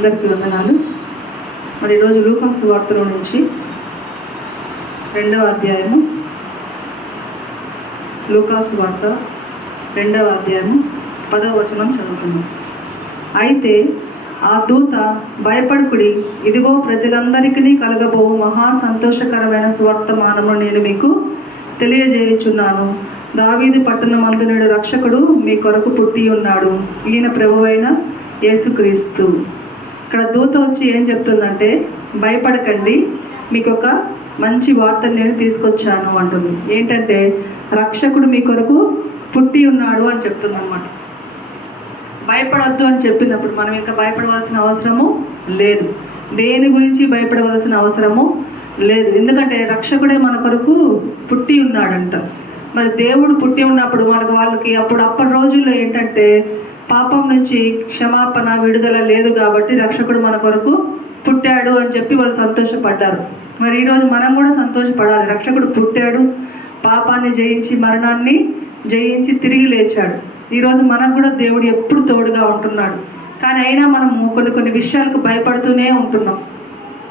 అందరికీ వందనాలు. మరి ఈరోజు లూకా సువార్తలో నుంచి 2వ అధ్యాయము, లూకా సువార్త 2వ అధ్యాయము 10వ వచనం చదువుతున్నాం. అయితే ఆ దూత, భయపడకుడి, ఇదిగో ప్రజలందరికీ కలగబో మహా సంతోషకరమైన సువర్తమానము నేను మీకు తెలియజేయుచున్నాను. దావీదు పట్టణమందు నేడు రక్షకుడు మీ కొరకు పుట్టి ఉన్నాడు, ఈయన ప్రభువైన యేసుక్రీస్తు. ఇక్కడ దూత వచ్చి ఏం చెప్తుందంటే, భయపడకండి, మీకు ఒక మంచి వార్తను నేను తీసుకొచ్చాను అంటుంది. ఏంటంటే రక్షకుడు మీ కొరకు పుట్టి ఉన్నాడు అని చెప్తుంది అన్నమాట. భయపడొద్దు అని చెప్పినప్పుడు మనం ఇంకా భయపడవలసిన అవసరము లేదు. దేని గురించి భయపడవలసిన అవసరము లేదు. ఎందుకంటే రక్షకుడే మన కొరకు పుట్టి ఉన్నాడంట. మరి దేవుడు పుట్టి ఉన్నప్పుడు వాళ్ళకి అప్పటి రోజుల్లో ఏంటంటే పాపం నుంచి క్షమాపణ, విడుదల లేదు కాబట్టి రక్షకుడు మన కొరకు పుట్టాడు అని చెప్పి వాళ్ళు సంతోషపడ్డారు. మరి ఈరోజు మనం కూడా సంతోషపడాలి. రక్షకుడు పుట్టాడు, పాపాన్ని జయించి, మరణాన్ని జయించి తిరిగి లేచాడు. ఈరోజు మనకు కూడా దేవుడు ఎప్పుడు తోడుగా ఉంటున్నాడు. కానీ అయినా మనము కొన్ని విషయాలకు భయపడుతూనే ఉంటున్నాం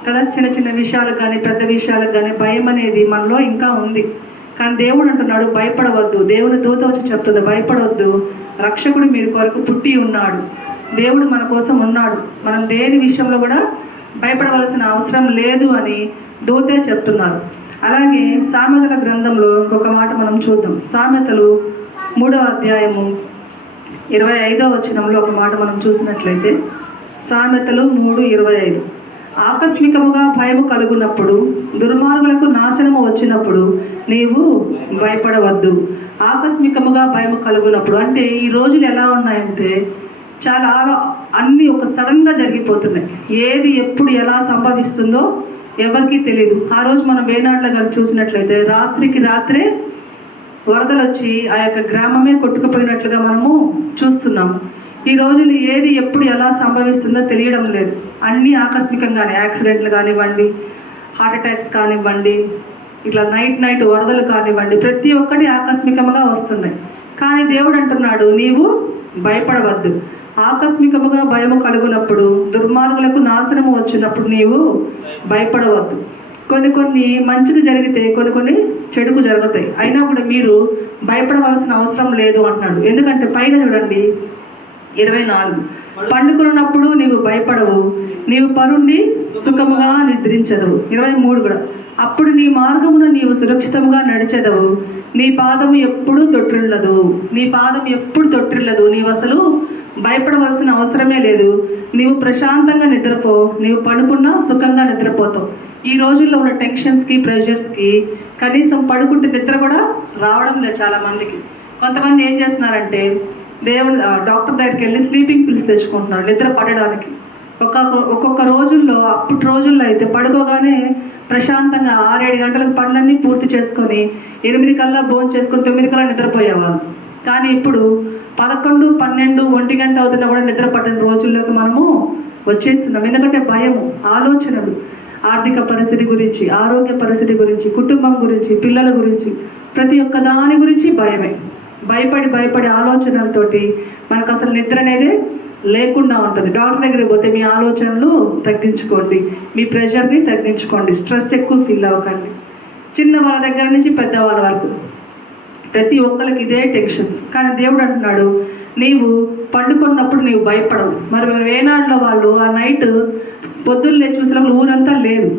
కదా. చిన్న చిన్న విషయాలకు కానీ పెద్ద విషయాలకు కానీ భయం అనేది మనలో ఇంకా ఉంది. కానీ దేవుడు అంటున్నాడు, భయపడవద్దు. దేవుని దూత వచ్చి చెప్తుంది, భయపడవద్దు, రక్షకుడు మీరు కొరకు పుట్టి ఉన్నాడు, దేవుడు మన కోసం ఉన్నాడు, మనం దేని విషయంలో కూడా భయపడవలసిన అవసరం లేదు అని దూతే చెప్తున్నారు. అలాగే సామెతల గ్రంథంలో ఇంకొక మాట మనం చూద్దాం. సామెతలు 3వ అధ్యాయము 25వ వచనంలో ఒక మాట మనం చూసినట్లయితే, సామెతలు 3:25, ఆకస్మికముగా భయము కలుగునప్పుడు, దుర్మార్గులకు నాశనము వచ్చినప్పుడు నీవు భయపడవద్దు. ఆకస్మికముగా భయము కలుగునప్పుడు అంటే ఈ రోజులు ఎలా ఉన్నాయంటే చాలా అన్నీ ఒక సడన్గా జరిగిపోతున్నాయి. ఏది ఎప్పుడు ఎలా సంభవిస్తుందో ఎవరికీ తెలియదు. ఆ రోజు మనం వేనాడులో కానీ చూసినట్లయితే రాత్రికి రాత్రే వరదలు వచ్చి ఆ యొక్క గ్రామమే కొట్టుకుపోయినట్లుగా మనము చూస్తున్నాము. ఈ రోజులు ఏది ఎప్పుడు ఎలా సంభవిస్తుందో తెలియడం లేదు. అన్నీ ఆకస్మికంగానే, యాక్సిడెంట్లు కానివ్వండి, హార్ట్ అటాక్స్ కానివ్వండి, ఇట్లా నైట్ వరదలు కానివ్వండి, ప్రతి ఒక్కటి ఆకస్మికంగా వస్తున్నాయి. కానీ దేవుడు అంటున్నాడు, నీవు భయపడవద్దు. ఆకస్మికముగా భయము కలుగునప్పుడు, దుర్మార్గులకు నాశనము వచ్చినప్పుడు నీవు భయపడవద్దు. కొన్ని మంచిగా జరిగితే కొన్ని చెడుకు జరుగుతాయి. అయినా కూడా మీరు భయపడవలసిన అవసరం లేదు అంటున్నాడు. ఎందుకంటే పైన చూడండి 24, పండుకున్నప్పుడు నీవు భయపడవు, నీవు పరుండి సుఖముగా నిద్రించదవు. 23 కూడా, అప్పుడు నీ మార్గమును నీవు సురక్షితంగా నడిచెదవు, నీ పాదము ఎప్పుడు తొట్టిల్లదు. నీ పాదం ఎప్పుడు తొట్టిల్లదు. నీవు అసలు భయపడవలసిన అవసరమే లేదు. నీవు ప్రశాంతంగా నిద్రపో, నీవు పడుకున్నా సుఖంగా నిద్రపోతావు. ఈ రోజుల్లో ఉన్న టెన్షన్స్కి, ప్రెషర్స్కి కనీసం పడుకుంటే నిద్ర కూడా రావడం లేదు చాలామందికి. కొంతమంది ఏం చేస్తున్నారంటే డాక్టర్ దగ్గరికి వెళ్ళి స్లీపింగ్ పిల్స్ తెచ్చుకుంటున్నారు నిద్ర పడడానికి. ఒక్కొక్క రోజుల్లో, అప్పటి రోజుల్లో అయితే పడుకోగానే ప్రశాంతంగా 6-7 గంటలకు పనులన్నీ పూర్తి చేసుకొని 8 కల్లా భోజనం చేసుకొని 9 కల్లా నిద్రపోయేవాళ్ళు. కానీ ఇప్పుడు 11, 12, 1 గంట అవుతున్నా కూడా నిద్ర పట్టిన రోజుల్లోకి మనము వచ్చేస్తున్నాం. ఎందుకంటే భయము, ఆలోచనలు, ఆర్థిక పరిస్థితి గురించి, ఆరోగ్య పరిస్థితి గురించి, కుటుంబం గురించి, పిల్లల గురించి, ప్రతి ఒక్క దాని గురించి భయమే. భయపడి ఆలోచనలతోటి మనకు అసలు నిద్ర అనేది లేకుండా ఉంటుంది. డాక్టర్ దగ్గరికి పోతే మీ ఆలోచనలు తగ్గించుకోండి, మీ ప్రెషర్ని తగ్గించుకోండి, స్ట్రెస్ ఎక్కువ ఫీల్ అవ్వకండి. చిన్న వాళ్ళ దగ్గర నుంచి పెద్ద వాళ్ళ వరకు ప్రతి ఒక్కరికి ఇదే టెన్షన్స్. కానీ దేవుడు అంటున్నాడు, నీవు పండుకున్నప్పుడు నీవు భయపడవు. మరి వేనాడులో వాళ్ళు ఆ నైట్ పొద్దున్నే చూసినప్పుడు ఊరంతా లేదు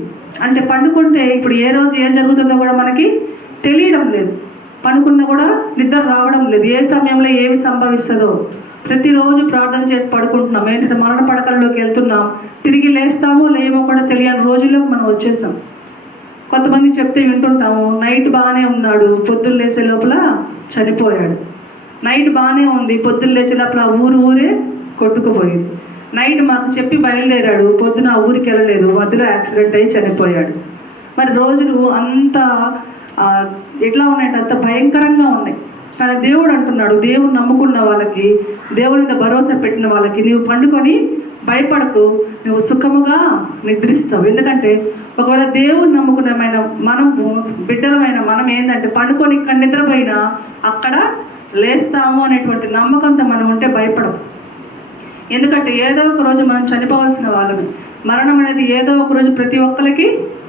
అంటే పండుకుంటే ఇప్పుడు ఏ రోజు ఏం జరుగుతుందో కూడా మనకి తెలియడం లేదు. పనుకున్నా కూడా నిద్ర రావడం లేదు. ఏ సమయంలో ఏమి సంభవిస్తుందో ప్రతిరోజు ప్రార్థన చేసి పడుకుంటున్నాం. ఏంటంటే మరణ పడకల్లోకి వెళ్తున్నాం, తిరిగి లేస్తామో లేమో కూడా తెలియని రోజుల్లోకి మనం వచ్చేసాం. కొంతమంది చెప్తే వింటుంటాము, నైట్ బాగానే ఉన్నాడు, పొద్దున్న లేచే లోపల చనిపోయాడు. నైట్ బాగానే ఉంది, పొద్దున్న లేచే లోపల ఊరే కొట్టుకుపోయింది. నైట్ మాకు చెప్పి బయలుదేరాడు, పొద్దున ఆ ఊరికి వెళ్ళలేదు, మధ్యలో యాక్సిడెంట్ అయ్యి చనిపోయాడు. మరి రోజులు అంత ఎట్లా ఉన్నాయంటే అంత భయంకరంగా ఉన్నాయి. కానీ దేవుడు అంటున్నాడు, దేవుడు నమ్ముకున్న వాళ్ళకి, దేవుడి మీద భరోసా పెట్టిన వాళ్ళకి, నీవు పండుకొని భయపడకు, నువ్వు సుఖముగా నిద్రిస్తావు. ఎందుకంటే ఒకవేళ దేవుడు నమ్ముకున్న మనము బిడ్డలమైన మనం ఏంటంటే పండుకొని ఇక్కడ నిద్రపోయినా అక్కడ లేస్తాము అనేటువంటి నమ్మకంతో మనం ఉంటే భయపడము. ఎందుకంటే ఏదో ఒక రోజు మనం చనిపోవాల్సిన వాళ్ళమే. మరణం అనేది ఏదో ఒక రోజు ప్రతి ఒక్కరికి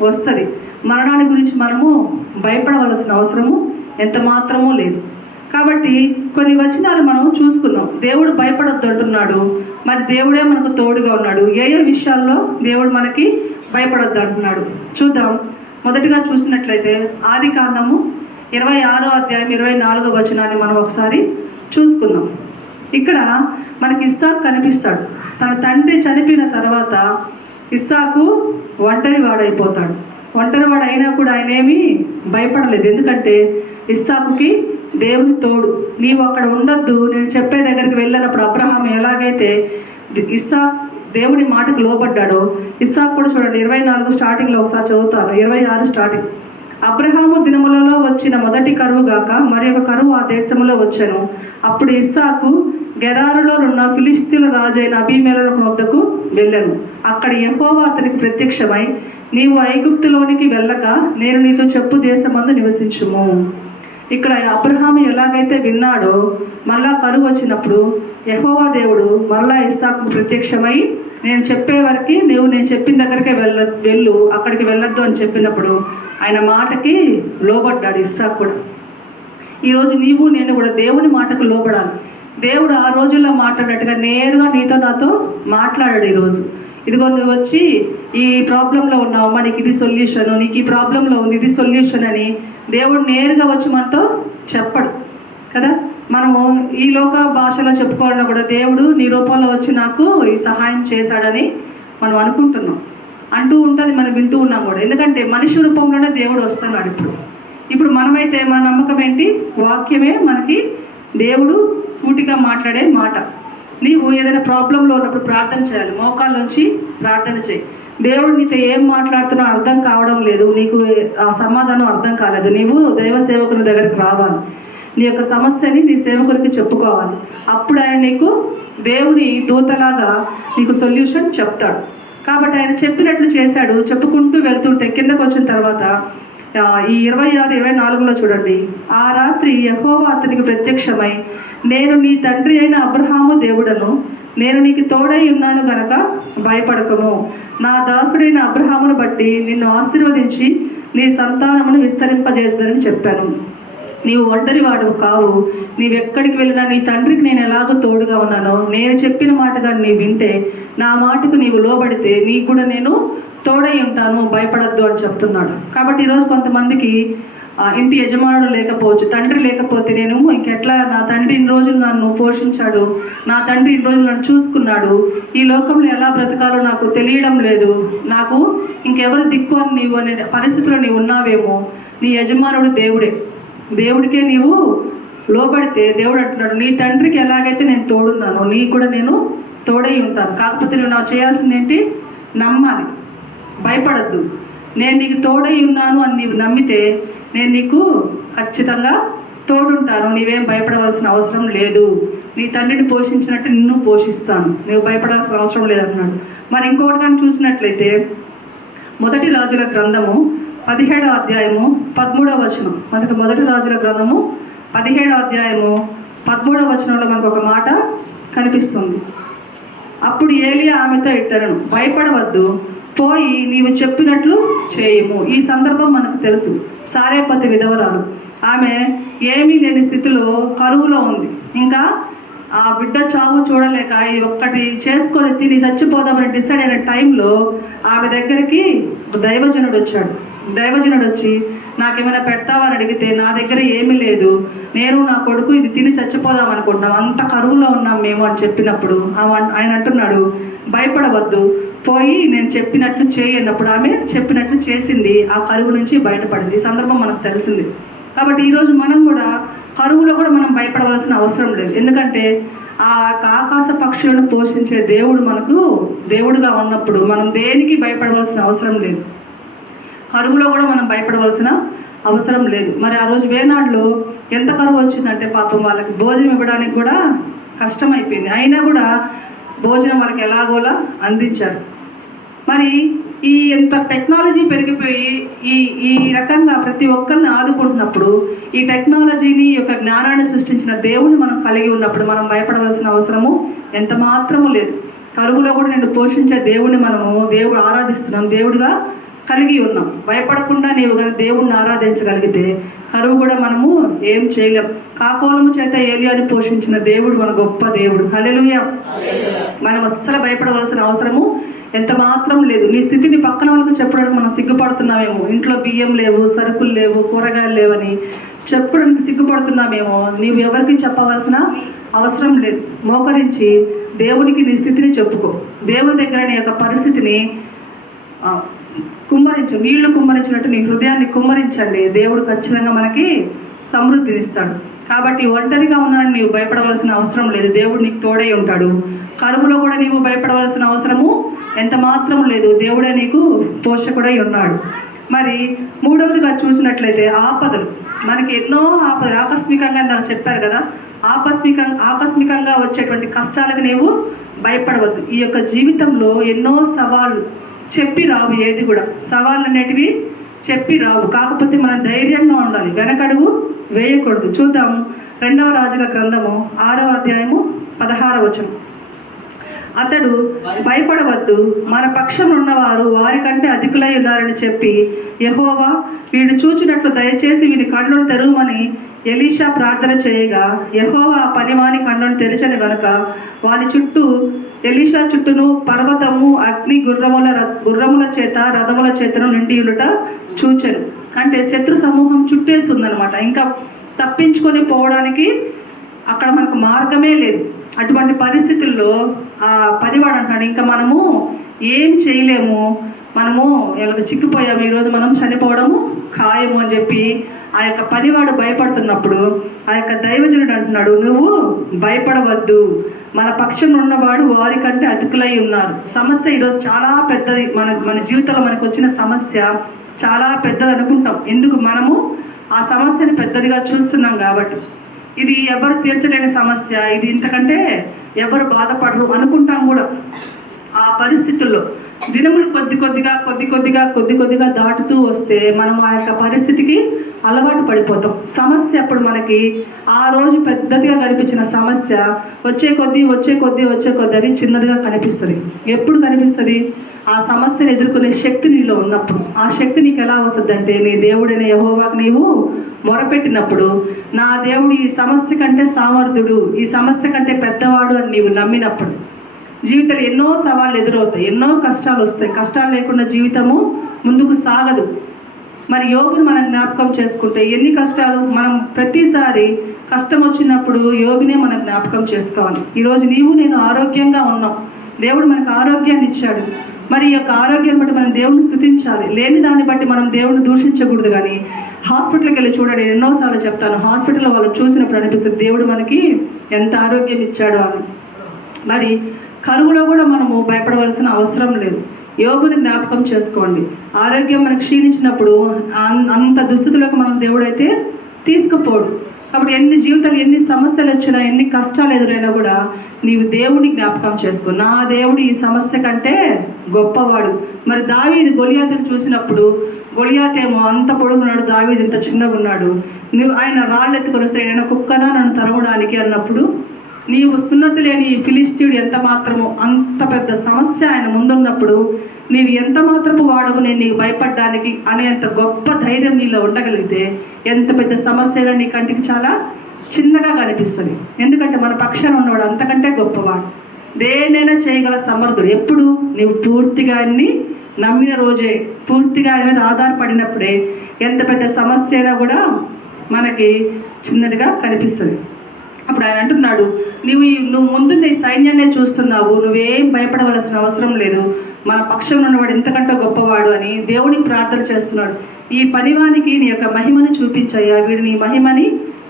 వస్తుంది. మరణాన్ని గురించి మనము భయపడవలసిన అవసరము ఎంత మాత్రమూ లేదు. కాబట్టి కొన్ని వచనాలు మనం చూసుకుందాం. దేవుడు భయపడొద్దు అంటున్నాడు, మరి దేవుడే మనకు తోడుగా ఉన్నాడు. ఏ ఏ విషయాల్లో దేవుడు మనకి భయపడొద్దు అంటున్నాడు చూద్దాం. మొదటిగా చూసినట్లయితే ఆదికాండము 26వ అధ్యాయం 24వ వచనాన్ని మనం ఒకసారి చూసుకుందాం. ఇక్కడ మనకి ఇస్సాకు కనిపిస్తాడు. తన తండ్రి చనిపోయిన తర్వాత ఇస్సాకు ఒంటరివాడైపోతాడు. ఒంటరివాడు అయినా కూడా ఆయన ఏమీ భయపడలేదు. ఎందుకంటే ఇస్సాకుకి దేవుని తోడు. నీవు అక్కడ ఉండొద్దు, నేను చెప్పే దగ్గరికి వెళ్ళినప్పుడు అబ్రహాం ఎలాగైతే దేవుని మాటకు లోబడ్డాడో, ఇస్సాకు కూడా చూడండి 24 స్టార్టింగ్లో ఒకసారి చదువుతాను. 26 స్టార్టింగ్. అబ్రహాము దినములలో వచ్చిన మొదటి కరువు గాక మరి ఒక కరువు ఆ దేశంలో వచ్చెను. అప్పుడు ఇస్సాకు గెరారులో ఉన్న ఫిలిష్తీయుల రాజైన అబీమెలెకు వద్దకు వెళ్ళెను. అక్కడ యెహోవా అతనికి ప్రత్యక్షమై, నీవు ఐగుప్తులోనికి వెళ్ళక నేను నీతో చెప్పు దేశమందు నివసించుము. ఇక్కడ అబ్రహాము ఎలాగైతే విన్నాడో, మళ్ళా కరువు వచ్చినప్పుడు యెహోవా దేవుడు మళ్ళా ఇస్సాకు ప్రత్యక్షమై, నేను చెప్పే వరకు నేను చెప్పిన దగ్గరికే వెళ్ళు, అక్కడికి వెళ్ళొద్దు అని చెప్పినప్పుడు ఆయన మాటకి లోబడ్డాడు ఇస్సాకు కూడా. ఈరోజు నీవు నేను కూడా దేవుని మాటకు లోబడాలి. దేవుడు ఆ రోజుల్లో మాట్లాడినట్టుగా నేరుగా నీతో నాతో మాట్లాడాడు. ఈరోజు ఇదిగో నువ్వు వచ్చి ఈ ప్రాబ్లంలో ఉన్నావమ్మా, నీకు ఇది సొల్యూషను, నీకు ఈ ప్రాబ్లంలో ఉంది ఇది సొల్యూషన్ అని దేవుడు నేరుగా వచ్చి మనతో చెప్పడు కదా. మనము ఈ లోక భాషలో చెప్పుకోవాలన్నా కూడా దేవుడు నీ రూపంలో వచ్చి నాకు ఈ సహాయం చేశాడని మనం అనుకుంటున్నాం, అంటూ ఉంటుంది, మనం వింటూ ఉన్నాం కూడా. ఎందుకంటే మనిషి రూపంలోనే దేవుడు వస్తున్నాడు. ఇప్పుడు మనమైతే మన నమ్మకం ఏంటి? వాక్యమే మనకి దేవుడు సూటిగా మాట్లాడే మాట. నీవు ఏదైనా ప్రాబ్లంలో ఉన్నప్పుడు ప్రార్థన చేయాలి, మోకాల్లోంచి ప్రార్థన చేయి. దేవుడు నీతో ఏం మాట్లాడుతున్నా అర్థం కావడం లేదు, నీకు ఆ సమాధానం అర్థం కాలేదు, నీవు దైవ సేవకుని దగ్గరికి రావాలి, నీ యొక్క సమస్యని నీ సేవకునికి చెప్పుకోవాలి. అప్పుడు ఆయన నీకు దేవుని దూతలాగా నీకు సొల్యూషన్ చెప్తాడు. కాబట్టి ఆయన చెప్పినట్లు చేశాడు. చెప్పుకుంటూ వెళ్తుంటే కిందకు వచ్చిన తర్వాత ఈ 26, 24లో చూడండి. ఆ రాత్రి యెహోవా అతనికి ప్రత్యక్షమై, నేను నీ తండ్రి అయిన అబ్రహాము దేవుడను, నేను నీకు తోడై ఉన్నాను గనక భయపడకము. నా దాసుడైన అబ్రహామును బట్టి నిన్ను ఆశీర్వదించి నీ సంతానమును విస్తరింపజేస్తానని చెప్పాను. నీవు ఒంటరి వాడువు కావు, నీవెక్కడికి వెళ్ళినా నీ తండ్రికి నేను ఎలాగో తోడుగా ఉన్నానో, నేను చెప్పిన మాటగా నీవు వింటే, నా మాటకు నీవు లోబడితే నీకు కూడా నేను తోడై ఉంటాను, భయపడద్దు అని చెప్తున్నాడు. కాబట్టి ఈరోజు కొంతమందికి ఇంటి యజమానుడు లేకపోవచ్చు, తండ్రి లేకపోతే నేను ఇంకెట్లా, నా తండ్రి ఇన్ని రోజులు నన్ను పోషించాడు, నా తండ్రి ఇన్ని రోజులు నన్ను చూసుకున్నాడు, ఈ లోకంలో ఎలా బ్రతకాలో నాకు తెలియడం లేదు, నాకు ఇంకెవరు దిక్కు అని నీవు అనే పరిస్థితిలో నీవు ఉన్నావేమో. నీ యజమానుడు దేవుడే, దేవుడికే నీవు లోబడితే దేవుడు అంటున్నాడు, నీ తండ్రికి ఎలాగైతే నేను తోడున్నానో నీకు కూడా నేను తోడై ఉంటాను. కాకపోతే నువ్వు నాకు చేయాల్సింది ఏంటి? నమ్మాలి, భయపడద్దు. నేను నీకు తోడై ఉన్నాను అని నీవు నమ్మితే నేను నీకు ఖచ్చితంగా తోడుంటాను, నీవేం భయపడవలసిన అవసరం లేదు. నీ తండ్రిని పోషించినట్టు నిన్ను పోషిస్తాను, నువ్వు భయపడాల్సిన అవసరం లేదన్నాడు. మరి ఇంకొకటి కానీ చూసినట్లయితే మొదటి రాజుల గ్రంథము 17వ అధ్యాయము 13వ వచనం. మొదటి రాజుల గ్రంథము 17వ అధ్యాయము 13వ వచనంలో మనకు ఒక మాట కనిపిస్తుంది. అప్పుడు ఏలియా ఆమెతో ఇట్టనెను, భయపడవద్దు, పోయి నీవు చెప్పినట్లు చేయము. ఈ సందర్భం మనకు తెలుసు. సారేపతి విధవరాలు, ఆమె ఏమీ లేని స్థితిలో కరువులో ఉంది. ఇంకా ఆ బిడ్డ చావు చూడలేక ఇది ఒక్కటి చేసుకొని తిని చచ్చిపోదామని డిసైడ్ అయిన టైంలో ఆమె దగ్గరికి దైవజనుడు వచ్చాడు. దైవజనుడు వచ్చి, నాకేమైనా పెడతావని అడిగితే, నా దగ్గర ఏమీ లేదు, నేను నా కొడుకు ఇది తిని చచ్చిపోదాం అనుకుంటున్నాం, అంత కరువులో ఉన్నాం మేము అని చెప్పినప్పుడు ఆయన అంటున్నాడు, భయపడవద్దు, పోయి నేను చెప్పినట్లు చేయి అన్నప్పుడు ఆమె చెప్పినట్లు చేసింది, ఆ కరువు నుంచి బయటపడింది. ఈ సందర్భం మనకు తెలిసింది. కాబట్టి ఈరోజు మనం కూడా కరువులో కూడా మనం భయపడవలసిన అవసరం లేదు. ఎందుకంటే ఆ ఆకాశ పక్షులను పోషించే దేవుడు మనకు దేవుడుగా ఉన్నప్పుడు మనం దేనికి భయపడవలసిన అవసరం లేదు. కరువులో కూడా మనం భయపడవలసిన అవసరం లేదు. మరి ఆ రోజు వేనాడులో ఎంత కరువు వచ్చిందంటే పాపం వాళ్ళకి భోజనం ఇవ్వడానికి కూడా కష్టమైపోయింది. అయినా కూడా భోజనం వాళ్ళకి ఎలాగోలా అందించారు. మరి ఈ ఎంత టెక్నాలజీ పెరిగిపోయి ఈ రకంగా ప్రతి ఒక్కరిని ఆదుకుంటున్నప్పుడు ఈ టెక్నాలజీని యొక్క జ్ఞానాన్ని సృష్టించిన దేవుని మనం కలిగి ఉన్నప్పుడు మనం భయపడవలసిన అవసరము ఎంత మాత్రము లేదు. కరువులో కూడా నేను పోషించే దేవుడిని మనము దేవుడు ఆరాధిస్తున్నాం, దేవుడిగా కలిగి ఉన్నాం. భయపడకుండా నీవు కానీ దేవుడిని ఆరాధించగలిగితే కరువు కూడా మనము ఏం చేయలేం. కాకోలము చేత ఏలియాని పోషించిన దేవుడు మన గొప్ప దేవుడు. హల్లెలూయా. మనం అస్సలు భయపడవలసిన అవసరము ఎంత మాత్రం లేదు. నీ స్థితిని పక్కన వాళ్ళకి చెప్పడానికి మనం సిగ్గుపడుతున్నామేమో. ఇంట్లో బియ్యం లేవు, సరుకులు లేవు, కూరగాయలు లేవని చెప్పడానికి సిగ్గుపడుతున్నామేమో. నీవు ఎవరికి చెప్పవలసిన అవసరం లేదు. మోకరించి దేవునికి నీ స్థితిని చెప్పుకో. దేవుని దగ్గర నీ యొక్క పరిస్థితిని కుమ్మరించు. నీళ్లు కుమ్మరించినట్టు నీ హృదయాన్ని కుమ్మరించండి. దేవుడు ఖచ్చితంగా మనకి సమృద్ధినిస్తాడు. కాబట్టి ఒంటరిగా ఉన్నానని నీవు భయపడవలసిన అవసరం లేదు. దేవుడు నీకు తోడై ఉంటాడు. కరువులో కూడా నీవు భయపడవలసిన అవసరము ఎంత మాత్రం లేదు. దేవుడే నీకు పోషకుడై ఉన్నాడు. మరి మూడవదిగా చూసినట్లయితే ఆపదలు. మనకి ఎన్నో ఆపదలు ఆకస్మికంగా నాకు చెప్పారు కదా, ఆకస్మికంగా వచ్చేటువంటి కష్టాలకు నీవు భయపడవద్దు. ఈ యొక్క జీవితంలో ఎన్నో సవాళ్ళు చెప్పి రావు. ఏది కూడా సవాళ్ళు అనేటివి చెప్పి రావు. కాకపోతే మనం ధైర్యంగా ఉండాలి, వెనకడుగు వేయకూడదు. చూద్దాం 2వ రాజుల గ్రంథము 6వ అధ్యాయము 16వ వచనం. అతడు భయపడవద్దు, మన పక్షం ఉన్నవారు వారికంటే అధికులై ఉన్నారని చెప్పి యెహోవా వీడు చూచినట్లు దయచేసి వీని కన్నులను తెరవమని ఎలీషా ప్రార్థన చేయగా యెహోవా పనివాని కన్నులను తెరచని గనుక వాని చుట్టూ ఎలీషా చుట్టూను పర్వతము అగ్ని గుర్రముల చేత రథముల చేతను నిండి ఉండుట చూచెను. అంటే శత్రు సమూహం చుట్టేసి ఉందన్నమాట. ఇంకా తప్పించుకొని పోవడానికి అక్కడ మనకు మార్గమే లేదు. అటువంటి పరిస్థితుల్లో ఆ పనివాడు అంటున్నాడు, ఇంకా మనము ఏం చేయలేము, మనము వీళ్ళకి చిక్కిపోయాము, ఈరోజు మనం చనిపోవడము ఖాయము అని చెప్పి ఆ యొక్క పనివాడు భయపడుతున్నప్పుడు ఆ యొక్క దైవజనుడు అంటున్నాడు, నువ్వు భయపడవద్దు, మన పక్షంలో ఉన్నవాడు వారికంటే అధికులై ఉన్నారు. సమస్య ఈరోజు చాలా పెద్దది. మన జీవితంలో మనకు వచ్చిన సమస్య చాలా పెద్దది అనుకుంటాం. ఎందుకు? మనము ఆ సమస్యని పెద్దదిగా చూస్తున్నాం కాబట్టి. ఇది ఎవరు తీర్చలేని సమస్య, ఇది ఇంతకంటే ఎవరు బాధపడరు అనుకుంటాం కూడా. ఆ పరిస్థితుల్లో దినములు కొద్ది కొద్దిగా దాటుతూ వస్తే మనం ఆ యొక్క పరిస్థితికి అలవాటు పడిపోతాం. సమస్య అప్పుడు మనకి ఆ రోజు పెద్దదిగా కనిపించిన సమస్య వచ్చే కొద్దీ అది చిన్నదిగా కనిపిస్తుంది. ఎప్పుడు కనిపిస్తుంది? ఆ సమస్యను ఎదుర్కొనే శక్తి నీలో ఉన్నప్పుడు. ఆ శక్తి నీకు ఎలా వస్తుంది అంటే, నీ దేవుడైన యెహోవాకు నీవు మొరపెట్టినప్పుడు, నా దేవుడు ఈ సమస్య కంటే సామర్థ్యుడు, ఈ సమస్య కంటే పెద్దవాడు అని నీవు నమ్మినప్పుడు జీవితంలో ఎన్నో సవాళ్ళు ఎదురవుతాయి, ఎన్నో కష్టాలు వస్తాయి. కష్టాలు లేకుండా జీవితము ముందుకు సాగదు. మరి యోబుని మనం జ్ఞాపకం చేసుకుంటే ఎన్ని కష్టాలు. మనం ప్రతిసారి కష్టం వచ్చినప్పుడు యోబునే మనం జ్ఞాపకం చేసుకోవాలి. ఈరోజు నీవు నేను ఆరోగ్యంగా ఉన్నాం, దేవుడు మనకు ఆరోగ్యాన్ని ఇచ్చాడు. మరి ఈ యొక్క ఆరోగ్యాన్ని బట్టి మనం దేవుడిని స్తుతించాలి. లేని దాన్ని బట్టి మనం దేవుడిని దూషించకూడదు. కానీ హాస్పిటల్కి వెళ్ళి చూడండి, ఎన్నోసార్లు చెప్తాను, హాస్పిటల్లో వాళ్ళు చూసినప్పుడు అనిపిస్తుంది దేవుడు మనకి ఎంత ఆరోగ్యం ఇచ్చాడో అని. మరి కరువులో కూడా మనము భయపడవలసిన అవసరం లేదు. యోబుని జ్ఞాపకం చేసుకోండి. ఆరోగ్యం మనకు క్షీణించినప్పుడు అంత దుస్థితులకు మనం దేవుడైతే తీసుకుపోడు. కాబట్టి ఎన్ని జీవితాలు ఎన్ని సమస్యలు వచ్చినా, ఎన్ని కష్టాలు ఎదురైనా కూడా నీవు దేవుని జ్ఞాపకం చేసుకో. నా దేవుడు ఈ సమస్య కంటే గొప్పవాడు. మరి దావీదు గొలియాతును చూసినప్పుడు, గొలియాత్ ఏమో అంత పొడుగున్నాడు, దావీదు ఇంత చిన్నగా ఉన్నాడు. నువ్వు ఆయన రాళ్ళు ఎత్తుకొని వస్తే ఆయన కుక్కనా నన్ను తరవడానికి అన్నప్పుడు, నీవు సున్నతి లేని ఫిలిస్తీయుడు ఎంత మాత్రమో అంత పెద్ద సమస్య ఆయన ముందున్నప్పుడు నీవు ఎంత మాత్రపు వాడవు నేను నీకు భయపడడానికి అనేంత గొప్ప ధైర్యం నీలో ఉండగలిగితే ఎంత పెద్ద సమస్యలో నీ కంటికి చాలా చిన్నగా కనిపిస్తుంది. ఎందుకంటే మన పక్షాన ఉన్నవాడు అంతకంటే గొప్పవాడు, దేనైనా చేయగల సమర్థుడు. ఎప్పుడు నీవు పూర్తిగా ఆయన్ని నమ్మిన రోజే, పూర్తిగా ఆయన మీద ఆధారపడినప్పుడే ఎంత పెద్ద సమస్య అయినా కూడా మనకి చిన్నదిగా కనిపిస్తుంది. అప్పుడు ఆయన అంటున్నాడు, నువ్వు ముందు నీ సైన్యాన్నే చూస్తున్నావు, నువ్వేం భయపడవలసిన అవసరం లేదు, మన పక్షంలో ఉన్నవాడు ఎంతకంటే గొప్పవాడు అని దేవుడికి ప్రార్థన చేస్తున్నాడు. ఈ పనివానికి నీ యొక్క మహిమని చూపించయ్యా, వీడు నీ మహిమని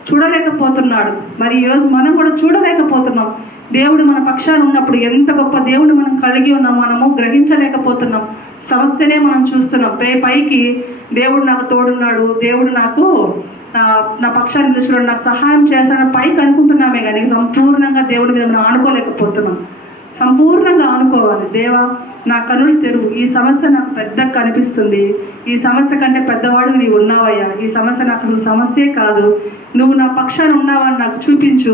చూడలేకపోతున్నాడు. మరి ఈరోజు మనం కూడా చూడలేకపోతున్నాం. దేవుడు మన పక్షాన ఉన్నప్పుడు ఎంత గొప్ప దేవుడు మనం కలిగి ఉన్నాం మనము గ్రహించలేకపోతున్నాం. సమస్యనే మనం చూస్తున్నాం. పైకి దేవుడు నాకు తోడున్నాడు, దేవుడు నాకు నా పక్షాన్ని చూడండి నాకు సహాయం చేస్తానని పైకి అనుకుంటున్నామే కానీ సంపూర్ణంగా దేవుడి మీద మనం ఆనుకోలేకపోతున్నాం. సంపూర్ణంగా ఆనుకోవాలి. దేవా, నా కనులు తెరువు, ఈ సమస్య నాకు పెద్దగా కనిపిస్తుంది, ఈ సమస్య కంటే పెద్దవాడు నీవు ఉన్నావయ్యా, ఈ సమస్య నాకు అసలు సమస్యే కాదు, నువ్వు నా పక్షాన ఉన్నావని నాకు చూపించు,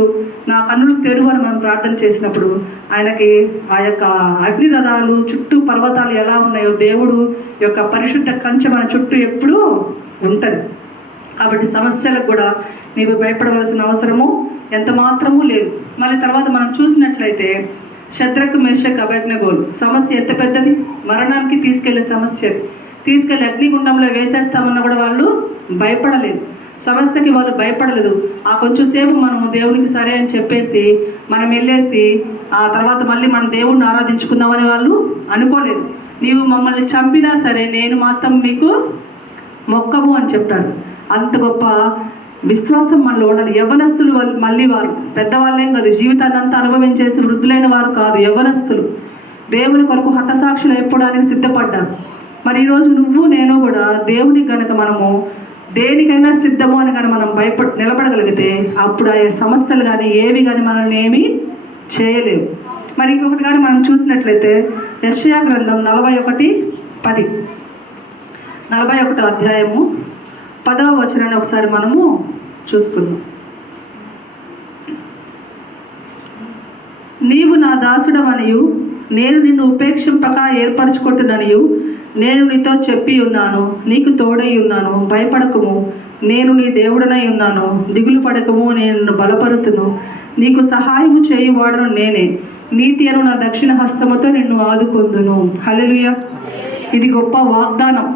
నా కన్నులు తెరువు అని మనం ప్రార్థన చేసినప్పుడు ఆయనకి ఆ యొక్క అగ్నిరథాలు చుట్టూ పర్వతాలు ఎలా ఉన్నాయో దేవుడు యొక్క పరిశుద్ధ కంచె మన చుట్టూ ఎప్పుడూ ఉంటుంది. కాబట్టి సమస్యలకు కూడా నీవు భయపడవలసిన అవసరము ఎంత మాత్రమూ లేదు. మళ్ళీ తర్వాత మనం చూసినట్లయితే శద్రకు, మేషకు, అబేద్నెగోలు సమస్య ఎంత పెద్దది, మరణానికి తీసుకెళ్లే సమస్య, తీసుకెళ్లి అగ్నిగుండంలో వేసేస్తామన్నా కూడా వాళ్ళు భయపడలేదు, సమస్యకి వాళ్ళు భయపడలేదు. ఆ కొంచెం సేపు మనము దేవునికి సరే అని చెప్పేసి మనం వెళ్ళేసి ఆ తర్వాత మళ్ళీ మనం దేవుణ్ణి ఆరాధించుకుందామని వాళ్ళు అనుకోలేదు. నీవు మమ్మల్ని చంపినా సరే నేను మాత్రం మీకు మొక్కము అని చెప్పారు. అంత గొప్ప విశ్వాసం మనలో ఉండాలి. యవ్వనస్తులు మళ్ళీ వారు పెద్దవాళ్ళేం కాదు, జీవితాన్ని అంతా అనుభవించేసి వృద్ధులైన వారు కాదు, యవ్వనస్తులు దేవుని కొరకు హతసాక్షులు అయిపోవడానికి సిద్ధపడ్డారు. మరి ఈరోజు నువ్వు నేను కూడా దేవుని కనుక మనము దేనికైనా సిద్ధము అని కానీ మనం నిలబడగలిగితే అప్పుడు ఆ సమస్యలు కానీ ఏవి కానీ మనల్ని ఏమీ చేయలేవు. మరి ఇంకొకటి కానీ మనం చూసినట్లయితే యెషయా గ్రంథం 41:10 41వ అధ్యాయము 10వ వచనాన్ని ఒకసారి మనము చూసుకుందాం. నీవు నా దాసుడవనియు నేను నిన్ను ఉపేక్షింపక ఏర్పరచుకుంటున్ననియు నేను నీతో చెప్పి ఉన్నాను, నీకు తోడై ఉన్నాను, భయపడకము, నేను నీ దేవుడనై ఉన్నాను, దిగులు పడకము, నేను నిన్ను బలపరుతును, నీకు సహాయము చేయువాడను నేనే, నీతి అను నా దక్షిణ హస్తముతో నిన్ను ఆదుకొందును. హల్లెలూయా. ఇది గొప్ప వాగ్దానం.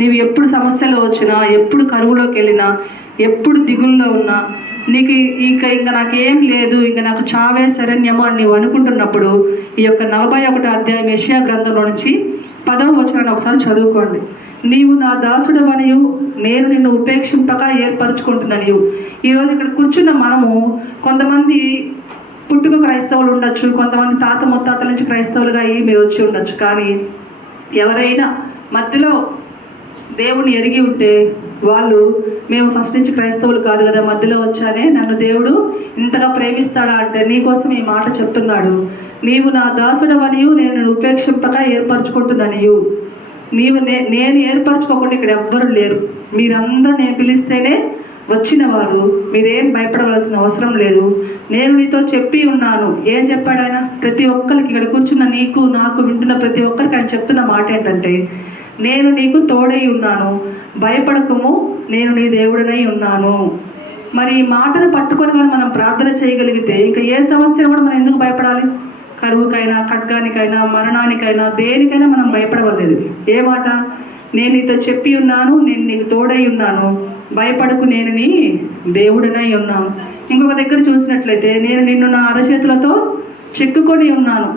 నీవు ఎప్పుడు సమస్యలు వచ్చినా, ఎప్పుడు కరువులోకి వెళ్ళినా, ఎప్పుడు దిగుల్లో ఉన్నా, నీకు ఇంకా నాకేం లేదు, ఇంకా నాకు చావే శరణ్యమో అని నీవు అనుకుంటున్నప్పుడు ఈ యొక్క 41వ అధ్యాయం యెషయా గ్రంథంలో నుంచి 10వ వచనాన్ని ఒకసారి చదువుకోండి. నీవు నా దాసుడవనియు నేను నిన్ను ఉపేక్షింపక ఏర్పరచుకుంటున్నాను. ఈరోజు ఇక్కడ కూర్చున్న మనము కొంతమంది పుట్టుక క్రైస్తవులు ఉండొచ్చు, కొంతమంది తాత ముత్తాతల నుంచి క్రైస్తవులుగా మీరు వచ్చి ఉండొచ్చు. కానీ ఎవరైనా మధ్యలో దేవుని ఎరిగి ఉంటే వాళ్ళు మేము ఫస్ట్ నుంచి క్రైస్తవులు కాదు కదా, మధ్యలో వచ్చానే నన్ను దేవుడు ఇంతగా ప్రేమిస్తాడా అంటే నీకోసం ఈ మాట చెప్తున్నాడు. నీవు నా దాసుడవనియు నేను ఉపేక్షింపక ఏర్పరచుకుంటున్నానియు. నేను ఏర్పరచుకోకుండా ఇక్కడ ఎవ్వరు లేరు, మీరందరూ నేను పిలిస్తేనే వచ్చిన వారు, మీరేం భయపడవలసిన అవసరం లేదు. నేను నీతో చెప్పి ఉన్నాను. ఏం చెప్పాడు ఆయన? ప్రతి ఒక్కరికి ఇక్కడ కూర్చున్న నీకు నాకు వింటున్న ప్రతి ఒక్కరికి ఆయన చెప్తున్న మాట ఏంటంటే, నేను నీకు తోడై ఉన్నాను, భయపడకము, నేను నీ దేవుడనై ఉన్నాను. మరి ఈ మాటను పట్టుకొని కానీ మనం ప్రార్థన చేయగలిగితే ఇంకా ఏ సమస్యను కూడా మనం ఎందుకు భయపడాలి? కరువుకైనా, ఖడ్గానికైనా, మరణానికైనా, దేనికైనా మనం భయపడవలేదు. ఏ మాట? నేను నీతో చెప్పి ఉన్నాను, నేను నీకు తోడై ఉన్నాను, భయపడకు, నేను నీ దేవుడనై ఉన్నాను. ఇంకొక దగ్గర చూసినట్లయితే నేను నిన్ను నా అరచేతులతో చెక్కుకొని ఉన్నాను.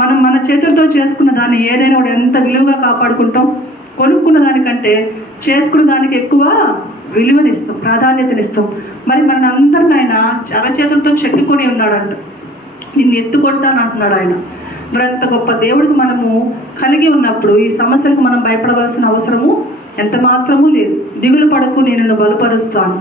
మనం మన చేతులతో చేసుకున్న దాన్ని ఏదైనా కూడా ఎంత విలువగా కాపాడుకుంటాం. కొనుక్కున్న దానికంటే చేసుకున్న దానికి ఎక్కువ విలువనిస్తాం, ప్రాధాన్యతనిస్తాం. మరి మన అందరిని ఆయన అరచేతులతో చెక్కుకొని ఉన్నాడంట, నిన్ను ఎత్తుకొట్టాను అంటున్నాడు ఆయన. మరి అంత గొప్ప దేవుడికి మనము కలిగి ఉన్నప్పుడు ఈ సమస్యలకు మనం భయపడవలసిన అవసరము ఎంత మాత్రమూ లేదు. దిగులు పడకు, నేను నిన్ను బలపరుస్తాను.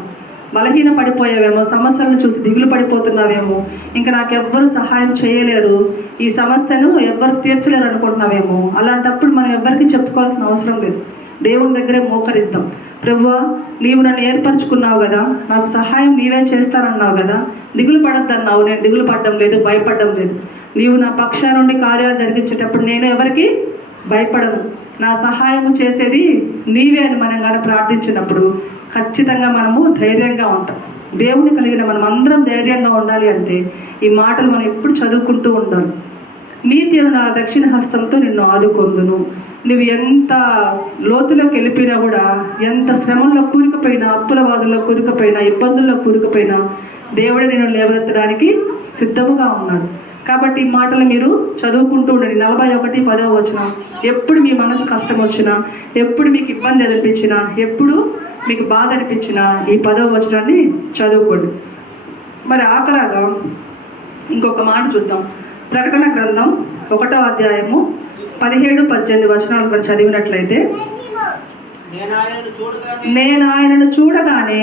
బలహీన పడిపోయావేమో, సమస్యలను చూసి దిగులు పడిపోతున్నావేమో, ఇంకా నాకెవ్వరు సహాయం చేయలేరు, ఈ సమస్యను ఎవ్వరు తీర్చలేరు అనుకుంటున్నావేమో, అలాంటప్పుడు మనం ఎవ్వరికి చెప్పుకోవాల్సిన అవసరం లేదు. దేవుని దగ్గరే మోకరిద్దాం. ప్రభువా, నీవు నన్ను ఏర్పరచుకున్నావు కదా, నాకు సహాయం నీవే చేస్తానన్నావు కదా, దిగులు పడద్దన్నావు, నేను దిగులు పడడం లేదు, భయపడడం లేదు. నీవు నా పక్షా నుండి కార్యాలు జరిగించేటప్పుడు నేను ఎవరికి భయపడను, నా సహాయము చేసేది నీవే అని మనం కానీ ప్రార్థించినప్పుడు ఖచ్చితంగా మనము ధైర్యంగా ఉంటాం. దేవుని కలిగిన మనం అందరం ధైర్యంగా ఉండాలి అంటే ఈ మాటలు మనం ఎప్పుడు చదువుకుంటూ ఉండాలి. నీతి అను నా దక్షిణ హస్తంతో నిన్ను ఆదుకొందును. నువ్వు ఎంత లోతులోకి వెళ్ళిపోయినా కూడా, ఎంత శ్రమంలో కూరుకుపోయినా, అప్పుల బాధల్లో కూరుకుపోయినా, ఇబ్బందుల్లో కూరుకుపోయినా దేవుడే నిన్ను లేవనెత్తడానికి సిద్ధముగా ఉన్నాడు. కాబట్టి ఈ మాటలు మీరు చదువుకుంటూ ఉండండి. 41:10 వచనం. ఎప్పుడు మీ మనసు కష్టం వచ్చినా, ఎప్పుడు మీకు ఇబ్బంది అనిపించినా, ఎప్పుడు మీకు బాధ అనిపించినా ఈ 10వ వచనాన్ని చదువుకోండి. మరి ఆఖరాగా ఇంకొక మాట చూద్దాం. ప్రకటన గ్రంథం 1వ అధ్యాయము 17-18 వచనాలు కూడా చదివినట్లయితే, నేను ఆయనను చూడగానే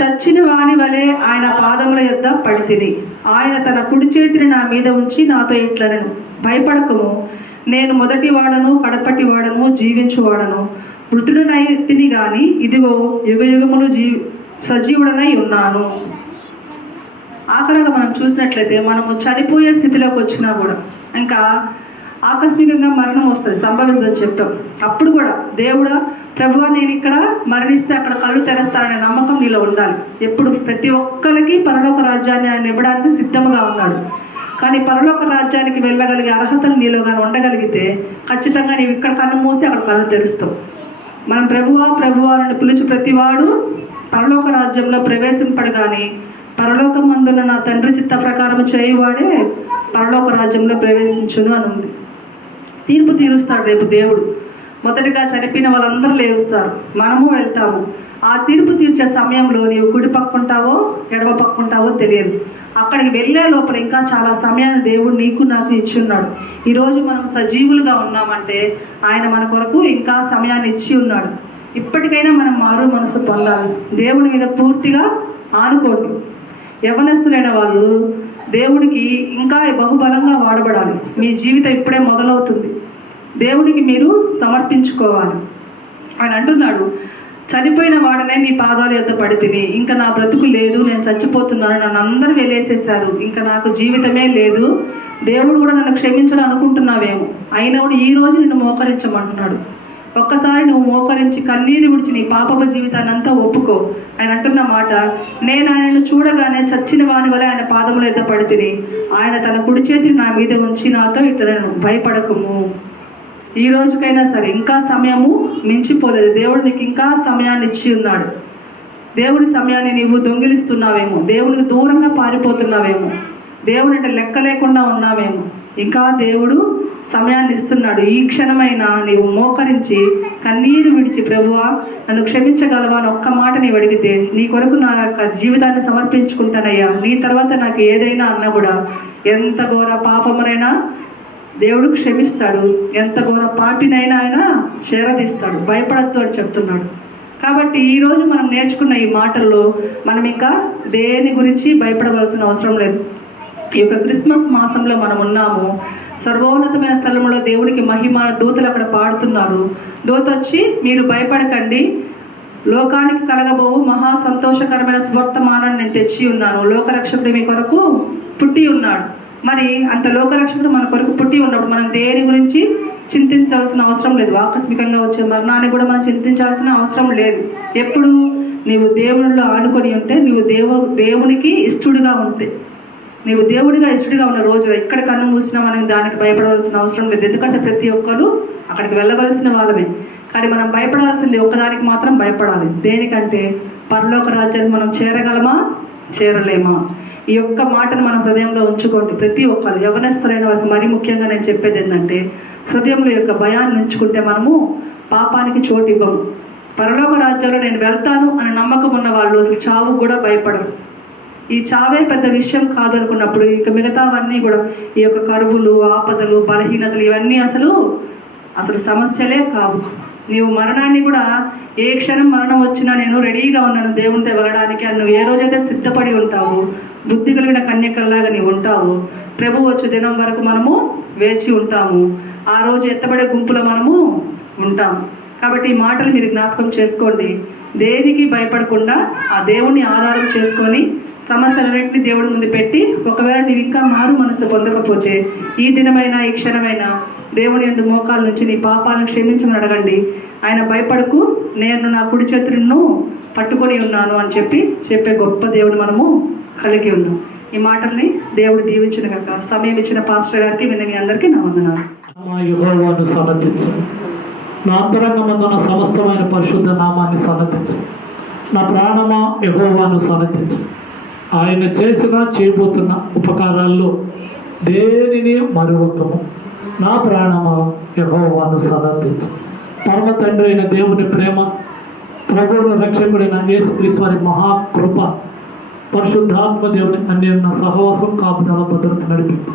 చచ్చిన వాని వలె ఆయన పాదముల యొద్ద పడితిని. ఆయన తన కుడి చేతిని నా మీద ఉంచి నాతో ఇట్లనెను, భయపడకము, నేను మొదటి వాడను కడపటి వాడను జీవించువాడను. మృతుడనై తిని గాని ఇదిగో యుగయుగములు సజీవుడనై ఉన్నాను. ఆఖరిగా మనం చూసినట్లయితే మనము చనిపోయే స్థితిలోకి వచ్చినా కూడా ఇంకా ఆకస్మికంగా మరణం వస్తుంది, సంభవిస్తుందని చెప్తాం. అప్పుడు కూడా దేవుడా ప్రభువా నేను ఇక్కడ మరణిస్తే అక్కడ కళ్ళు తెరస్తాననే నమ్మకం నీలో ఉండాలి. ఎప్పుడు ప్రతి ఒక్కరికి పరలోక రాజ్యాన్ని ఆయన ఇవ్వడానికి సిద్ధంగా ఉన్నాడు. కానీ పరలోక రాజ్యానికి వెళ్ళగలిగే అర్హతలు నీలో కానీ ఉండగలిగితే ఖచ్చితంగా నీవు ఇక్కడ కన్ను మూసి అక్కడ కళ్ళు తెరుస్తావు. మనం ప్రభువా ప్రభువా అని పిలిచి ప్రతివాడు పరలోక రాజ్యంలో ప్రవేశింపడు. కానీ పరలోకం అందున్న నా తండ్రి చిత్త ప్రకారం చేయువాడే పరలోక రాజ్యంలో ప్రవేశించును అని ఉంది. తీర్పు తీరుస్తాడు రేపు దేవుడు. మొదటిగా చనిపోయిన వాళ్ళందరూ లేవుస్తారు, మనము వెళ్తాము. ఆ తీర్పు తీర్చే సమయంలో నీవు కుడి పక్కుంటావో ఎడమ పక్కుంటావో తెలియదు. అక్కడికి వెళ్ళే లోపల ఇంకా చాలా సమయాన్ని దేవుడు నీకు నాకు ఇచ్చి ఉన్నాడు. ఈరోజు మనం సజీవులుగా ఉన్నామంటే ఆయన మన కొరకు ఇంకా సమయాన్ని ఇచ్చి ఉన్నాడు. ఇప్పటికైనా మనం మారు మనసు పొందాలి, దేవుని మీద పూర్తిగా ఆనుకోండి. యవనస్తులైన వాళ్ళు దేవుడికి ఇంకా బహుబలంగా వాడబడాలి. మీ జీవితం ఇప్పుడే మొదలవుతుంది, దేవుడికి మీరు సమర్పించుకోవాలి. ఆయన అంటున్నాడు, చనిపోయిన వాడనే నీ పాదాల యొద్ద పడితిని, ఇంకా నా బ్రతుకు లేదు, నేను చచ్చిపోతున్నాను, నన్ను అందరూ వెలేసేశారు, ఇంకా నాకు జీవితమే లేదు, దేవుడు కూడా నన్ను క్షమించడం అనుకుంటున్నావేమో, అయినా కూడా ఈ రోజు నిన్ను మోకరించమంటున్నాడు. ఒక్కసారి నువ్వు మోకరించి కన్నీరు విడిచి నీ పాపపు జీవితాన్ని అంతా ఒప్పుకో. ఆయన అంటున్న మాట, నేను ఆయనను చూడగానే చచ్చిన వాని వల్ల ఆయన పాదముల యొద్ద పడితిని, ఆయన తన కుడి చేతిని నా మీద ఉంచి నాతో ఇట్లనెను, భయపడకుము. ఈ రోజుకైనా సరే ఇంకా సమయము మించిపోలేదు. దేవుడు నీకు ఇంకా సమయాన్ని ఇచ్చి ఉన్నాడు. దేవుడి సమయాన్ని నీవు దొంగిలిస్తున్నావేమో, దేవుడికి దూరంగా పారిపోతున్నావేమో, దేవుడు అంటే లెక్క లేకుండా ఉన్నావేమో. ఇంకా దేవుడు సమయాన్ని ఇస్తున్నాడు. ఈ క్షణమైనా నీవు మోకరించి కన్నీరు విడిచి ప్రభువా నన్ను క్షమించగలవా అని ఒక్క మాట నీవు అడిగితే, నీ కొరకు నా యొక్క జీవితాన్ని సమర్పించుకుంటానయ్యా, నీ తర్వాత నాకు ఏదైనా అన్నా కూడా ఎంత ఘోర పాపమునైనా దేవుడు క్షమిస్తాడు, ఎంత ఘోర పాపినైనా ఆయన చేరదీస్తాడు. భయపడద్దు అని చెప్తున్నాడు. కాబట్టి ఈరోజు మనం నేర్చుకున్న ఈ మాటల్లో మనం ఇంకా దేని గురించి భయపడవలసిన అవసరం లేదు. ఈ యొక్క క్రిస్మస్ మాసంలో మనం ఉన్నాము. సర్వోన్నతమైన స్థలంలో దేవునికి మహిమ, దూతలు అక్కడ పాడుతున్నారు. దూత వచ్చి మీరు భయపడకండి, లోకానికి కలగబోవు మహా సంతోషకరమైన సువర్తమానాన్ని నేను తెచ్చి ఉన్నాను, లోకరక్షకుడు మీ కొరకు పుట్టి ఉన్నాడు. మరి అంత లోకరక్షకుడు మన కొరకు పుట్టి ఉన్నప్పుడు మనం దేని గురించి చింతించాల్సిన అవసరం లేదు. ఆకస్మికంగా వచ్చే మరణాన్ని కూడా మనం చింతించాల్సిన అవసరం లేదు. ఎప్పుడు నీవు దేవునిలో ఆనుకొని ఉంటే, నీవు దేవునికి ఇష్టడుగా ఉంటే, నీవు దేవుడిగా ఇష్టడిగా ఉన్న రోజులో ఇక్కడ కన్ను మూసినా మనం దానికి భయపడవలసిన అవసరం లేదు. ఎందుకంటే ప్రతి ఒక్కరు అక్కడికి వెళ్ళవలసిన వాళ్ళమే. కానీ మనం భయపడాల్సింది ఒక్కదానికి మాత్రం భయపడాలి. దేనికంటే పరలోక రాజ్యాన్ని మనం చేరగలమా చేరలేమా? ఈ యొక్క మాటను మన హృదయంలో ఉంచుకోండి. ప్రతి ఒక్కరు యవనస్తులైన వారికి మరీ ముఖ్యంగా నేను చెప్పేది ఏంటంటే, హృదయంలో యొక్క భయాన్ని ఉంచుకుంటే మనము పాపానికి చోటు ఇవ్వము. పరలోక రాజ్యంలో నేను వెళ్తాను అని నమ్మకం ఉన్న వాళ్ళు అసలు చావు కూడా భయపడరు. ఈ చావే పెద్ద విషయం కాదు అనుకున్నప్పుడు ఇక మిగతావన్నీ కూడా, ఈ యొక్క కరువులు, ఆపదలు, బలహీనతలు ఇవన్నీ అసలు సమస్యలే కావు. నీవు మరణాన్ని కూడా ఏ క్షణం మరణం వచ్చినా నేను రెడీగా ఉన్నాను దేవునితో వెళ్ళడానికి అని నువ్వు ఏ రోజైతే సిద్ధపడి ఉంటావు, బుద్ధి కలిగిన కన్యకల్లాగా నీవు ఉంటావు, ప్రభు వచ్చే దినం వరకు మనము వేచి ఉంటాము. ఆ రోజు ఎత్తబడే గుంపులో మనము ఉంటాము. కాబట్టి ఈ మాటలు మీరు జ్ఞాపకం చేసుకోండి. దేనికి భయపడకుండా ఆ దేవుణ్ణి ఆధారం చేసుకొని సమస్యలన్నింటినీ దేవుడి ముందు పెట్టి, ఒకవేళ నీవు ఇంకా మారు మనసు పొందకపోతే ఈ దినమైనా ఈ క్షణమైనా దేవుని యందు మోకాల నుంచి నీ పాపాలను క్షమించమని అడగండి. ఆయన భయపడకు, నేను నా కుడి చేతులను పట్టుకొని ఉన్నాను అని చెప్పే గొప్ప దేవుడు మనము కలిగి ఉన్నాం. ఈ మాటల్ని దేవుడు దీవించిన కనుక సమయం ఇచ్చిన పాస్టర్ గారికి మీ అందరికీ నా వందనాలు. నా అంతరంగమందున సమస్తమైన పరిశుద్ధ నామాన్ని సన్నతించు. నా ప్రాణమా యెహోవాను సన్నతించు. ఆయన చేయబోతున్న ఉపకారాల్లో దేనిని మరువకము. నా ప్రాణమా యెహోవాను సన్నతించు. పరమ తండ్రి అయిన దేవుని ప్రేమ, ప్రభువును రక్షకుడైన యేసుక్రీస్తు వారి మహాకృప, పరిశుద్ధాత్మ దేవుని అన్యోన్య సహవాసం, కాపుదల, భద్రత, నడిపింపు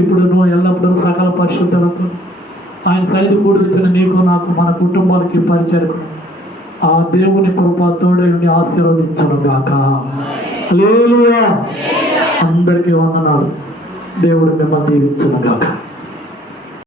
ఇప్పుడును ఎల్లప్పుడూ సకల పరిశుద్ధులతో ఆయన సన్నిధి కూడి వచ్చిన నీకు నాకు మన కుటుంబాలకి పరిచయకు ఆ దేవుని కృప తోడేని ఆశీర్వదించను గాక. హల్లెలూయా. అందరికీ వందనాలు. దేవుడు మిమ్మల్ని దీవించును గాక.